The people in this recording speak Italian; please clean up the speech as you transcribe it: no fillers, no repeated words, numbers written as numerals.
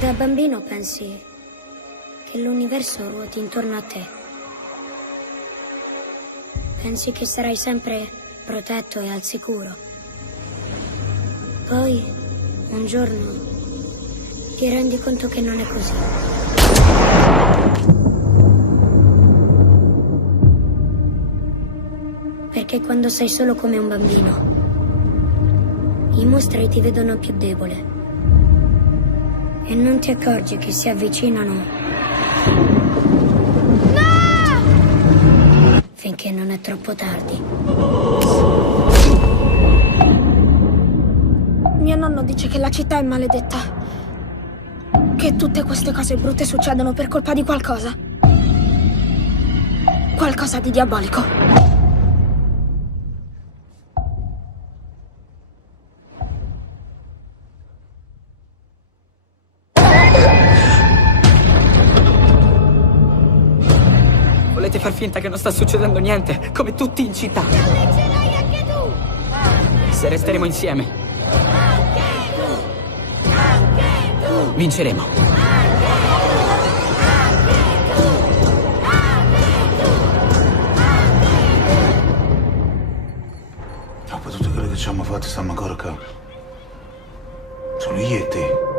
Da bambino pensi che l'universo ruoti intorno a te. Pensi che sarai sempre protetto e al sicuro. Poi, un giorno, ti rendi conto che non è così. Perché quando sei solo come un bambino, i mostri ti vedono più debole. E non ti accorgi che si avvicinano. No! Finché non è troppo tardi. Mio nonno dice che la città è maledetta. Che tutte queste cose brutte succedono per colpa di qualcosa. Qualcosa di diabolico. Volete far finta che non sta succedendo niente, come tutti in città. Ci avvicinerai anche tu! Se resteremo insieme, Anche tu! vinceremo. Dopo tutto quello che ci hanno fatto, stiamo ancora qua. Solo io e te.